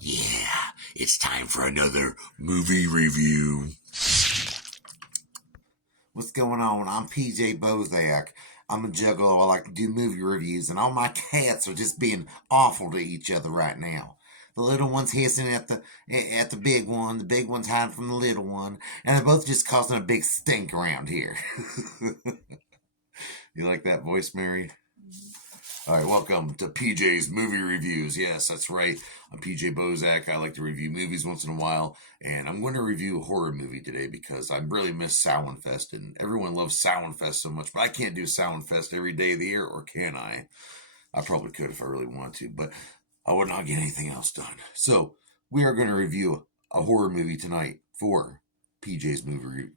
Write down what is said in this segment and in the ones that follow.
Yeah, it's time for another movie review. What's going on? I'm PJ Bozak. I'm a juggalo. I like to do movie reviews, and all my cats are just being awful to each other right now. The little one's hissing at the big one. The big one's hiding from the little one, and they're both just causing a big stink around here. You like that voice, Mary? All right, welcome to PJ's Movie Reviews. Yes, that's right. I'm PJ Bozak. I like to review movies once in a while, and I'm going to review a horror movie today because I really miss Samhain Fest, and everyone loves Samhain Fest so much, but I can't do Samhain Fest every day of the year, or can I? I probably could if I really wanted to, but I would not get anything else done. So, we are going to review a horror movie tonight for PJ's Movie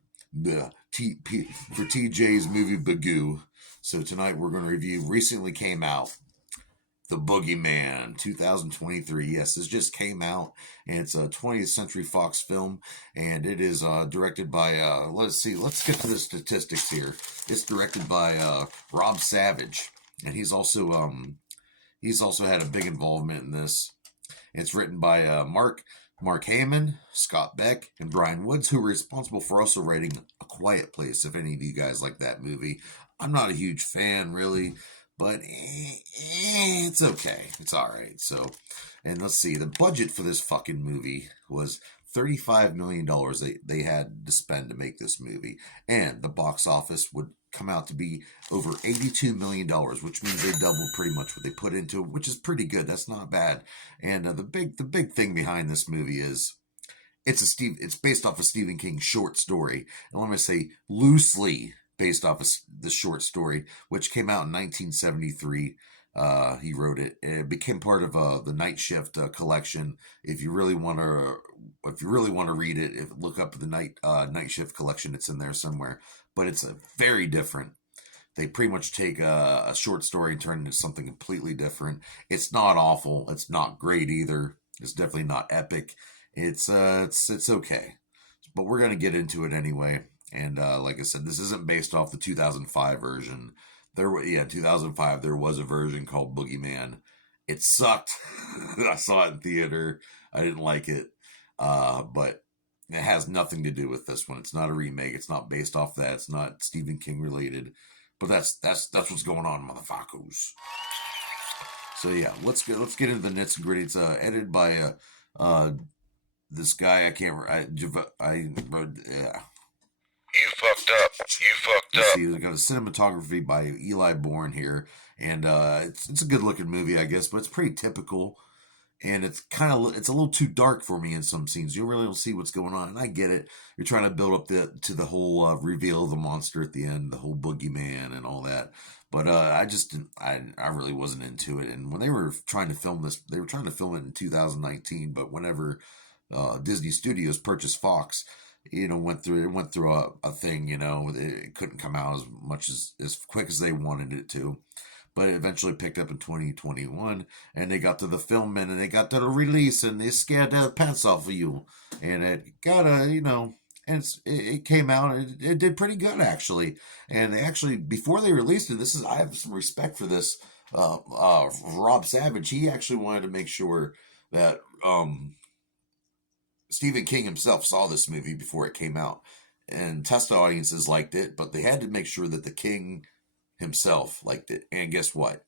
for TJ's Movie Bagoo. So tonight we're going to review recently came out The Boogeyman 2023. Yes, this just came out, and it's a 20th Century Fox film, and it is directed by let's get to the statistics here. It's directed by Rob Savage, and he's also had a big involvement in this. It's written by Mark Heyman, Scott Beck, and Brian Woods, who are responsible for also writing A Quiet Place, if any of you guys like that movie. I'm not a huge fan, really, but it's okay. It's all right. So, and let's see. The budget for this fucking movie was $35 million they had to spend to make this movie. And the box office would come out to be over $82 million, which means they doubled pretty much what they put into it, which is pretty good. That's not bad. And the big thing behind this movie is it's based off a Stephen King short story. And let me say loosely based off of the short story, which came out in 1973. He wrote it. It became part of the Night Shift collection. If you really want to read it, look up the Night Shift collection. It's in there somewhere. But it's a very different. They pretty much take a short story and turn it into something completely different. It's not awful. It's not great either. It's definitely not epic. It's okay. But we're gonna get into it anyway. And like I said, this isn't based off the 2005 version. 2005, there was a version called Boogeyman. It sucked. I saw it in theater. I didn't like it. But it has nothing to do with this one. It's not a remake. It's not based off that. It's not Stephen King related. But that's what's going on, motherfuckers. So yeah, let's get into the nits and gritty. It's edited by this guy. I wrote. You fucked up. Let's see, we got a cinematography by Eli Bourne here, and it's a good looking movie, I guess, but it's pretty typical, and it's a little too dark for me in some scenes. You really don't see what's going on, and I get it. You're trying to build up to the whole reveal of the monster at the end, the whole boogeyman and all that. But I really wasn't into it. And when they were trying to film this, they were trying to film it in 2019. But whenever Disney Studios purchased Fox, went through a thing, it couldn't come out as much as quick as they wanted it to, but it eventually picked up in 2021, and they got to the filming, and they got to the release, and they scared the pants off of you, and it got and it came out, and it did pretty good, actually, and they actually, before they released it, I have some respect for this, Rob Savage. He actually wanted to make sure that, Stephen King himself saw this movie before it came out, and test audiences liked it, but they had to make sure that the King himself liked it. And guess what?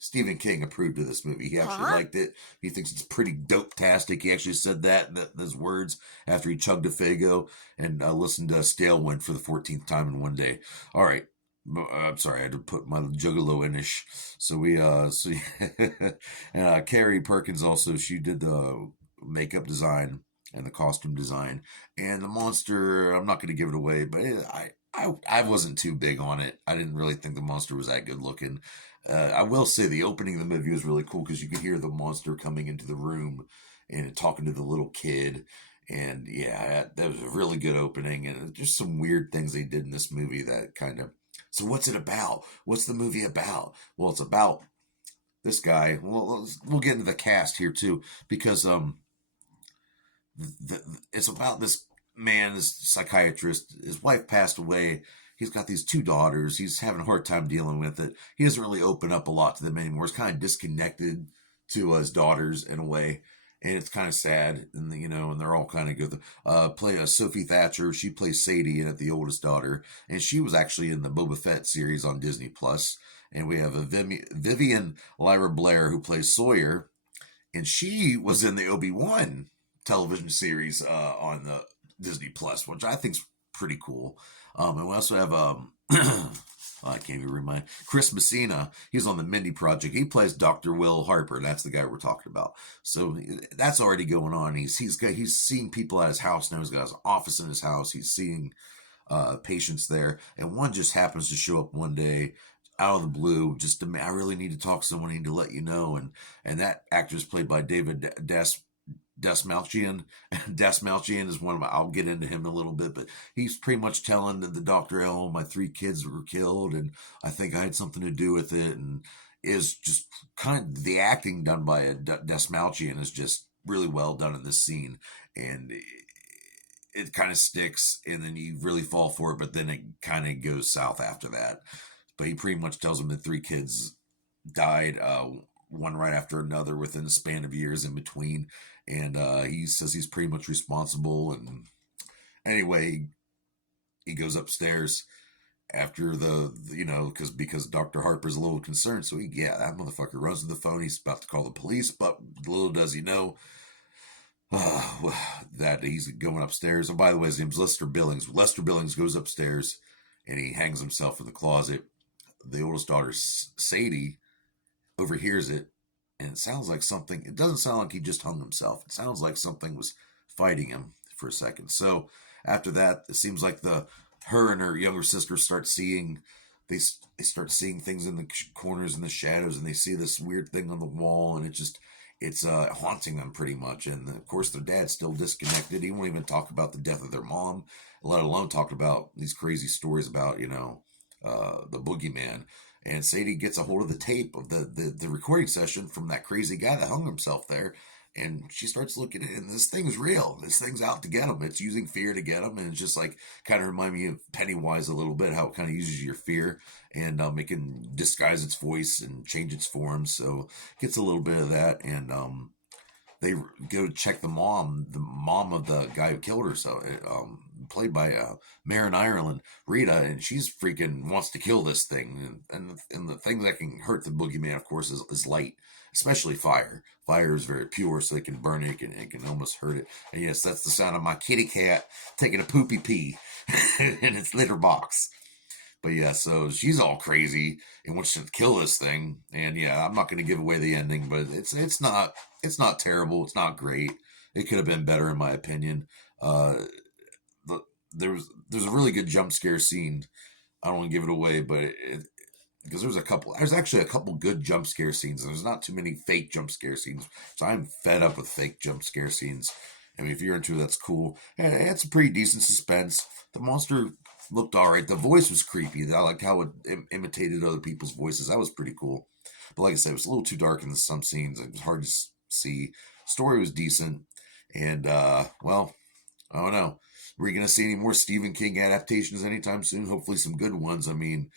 Stephen King approved of this movie. He actually liked it. He thinks it's pretty dope-tastic. He actually said those words after he chugged a Faygo and listened to Stalewind for the 14th time in one day. All right. I'm sorry, I had to put my juggalo in-ish. So and Carrie Perkins also, she did the makeup design and the costume design, and the monster, I'm not going to give it away, but I wasn't too big on it. I didn't really think the monster was that good looking. I will say the opening of the movie was really cool because you could hear the monster coming into the room and talking to the little kid, and yeah, that was a really good opening, and just some weird things they did in this movie that kind of, so what's it about? What's the movie about? Well, it's about this guy. Well, we'll get into the cast here too, because it's about this man, this psychiatrist. His wife passed away. He's got these two daughters. He's having a hard time dealing with it. He doesn't really open up a lot to them anymore. He's kind of disconnected to his daughters in a way. And it's kind of sad, and and they're all kind of good. Play Sophie Thatcher. She plays Sadie in it, the oldest daughter, and she was actually in the Boba Fett series on Disney Plus. And we have a Vivian Lyra Blair who plays Sawyer, and she was in the Obi-Wan television series on the Disney Plus, which I think's pretty cool. And we also have I can't even remind Chris Messina. He's on the Mindy Project. He plays Dr. Will Harper. That's the guy we're talking about. So that's already going on. He's seeing people at his house now. He's got his office in his house. He's seeing patients there, and one just happens to show up one day out of the blue. Just I really need to talk to someone. I need to let you know. And that actor is played by David Dasmalchian. Dasmalchian is one of my, I'll get into him in a little bit, but he's pretty much telling the doctor, oh, my 3 kids were killed, and I think I had something to do with it, and is just kind of the acting done by Dasmalchian is just really well done in this scene, and it kind of sticks, and then you really fall for it, but then it kind of goes south after that. But he pretty much tells him that 3 kids died, one right after another within a span of years in between. And he says he's pretty much responsible. And anyway, he goes upstairs after because Dr. Harper's a little concerned. So that motherfucker runs to the phone. He's about to call the police, but little does he know that he's going upstairs. And by the way, his name's Lester Billings. Lester Billings goes upstairs and he hangs himself in the closet. The oldest daughter, Sadie, overhears it, and it sounds like something. It doesn't sound like he just hung himself. It sounds like something was fighting him for a second. So after that, it seems like her and her younger sister start seeing. They start seeing things in the corners and the shadows, and they see this weird thing on the wall, and it's haunting them pretty much. And of course, their dad's still disconnected. He won't even talk about the death of their mom, let alone talk about these crazy stories about the Boogeyman. And Sadie gets a hold of the tape of the recording session from that crazy guy that hung himself there. And she starts looking at it, and this thing's real. This thing's out to get him. It's using fear to get him. And it's just like kind of remind me of Pennywise a little bit, how it kind of uses your fear and it can disguise its voice and change its form. So it gets a little bit of that. And they go check the mom of the guy who killed her. So played by Marin Ireland, Rita, and she's freaking wants to kill this thing. And the thing that can hurt the Boogeyman, of course, is light, especially fire. Fire is very pure, so it can burn it. It can almost hurt it. And yes, that's the sound of my kitty cat taking a poopy pee in its litter box. But yeah, so she's all crazy and wants to kill this thing. And yeah, I'm not going to give away the ending, but it's not terrible. It's not great. It could have been better, in my opinion. There's a really good jump scare scene. I don't want to give it away, but because there's actually a couple good jump scare scenes, and there's not too many fake jump scare scenes. So I'm fed up with fake jump scare scenes. I mean, if you're into it, that's cool. And it's a pretty decent suspense. The monster looked all right. The voice was creepy. I liked how it imitated other people's voices. That was pretty cool. But like I said, it was a little too dark in some scenes. It was hard to see. Story was decent. And, well, I don't know. Are we going to see any more Stephen King adaptations anytime soon? Hopefully some good ones. I mean,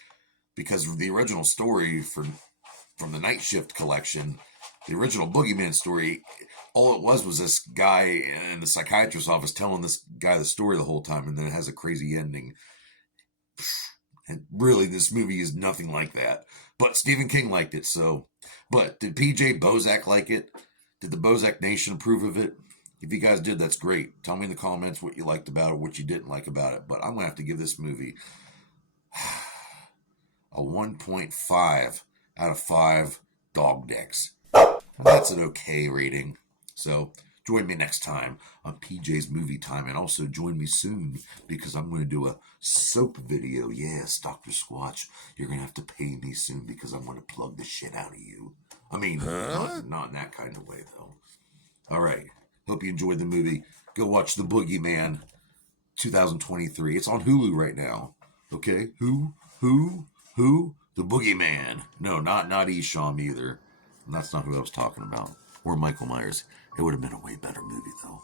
because the original story from the Night Shift collection, the original Boogeyman story, all it was this guy in the psychiatrist's office telling this guy the story the whole time, and then it has a crazy ending. And really, this movie is nothing like that. But Stephen King liked it, so. But did PJ Bozak like it? Did the Bozak Nation approve of it? If you guys did, that's great. Tell me in the comments what you liked about it, what you didn't like about it. But I'm going to have to give this movie a 1.5 out of 5 dog dicks. That's an okay rating. So join me next time on PJ's Movie Time. And also join me soon because I'm going to do a soap video. Yes, Dr. Squatch, you're going to have to pay me soon because I'm going to plug the shit out of you. I mean, not in that kind of way, though. All right. Hope you enjoyed the movie. Go watch The Boogeyman 2023. It's on Hulu right now. Okay? Who? The Boogeyman. No, not Esham either. And that's not who I was talking about. Or Michael Myers. It would have been a way better movie, though.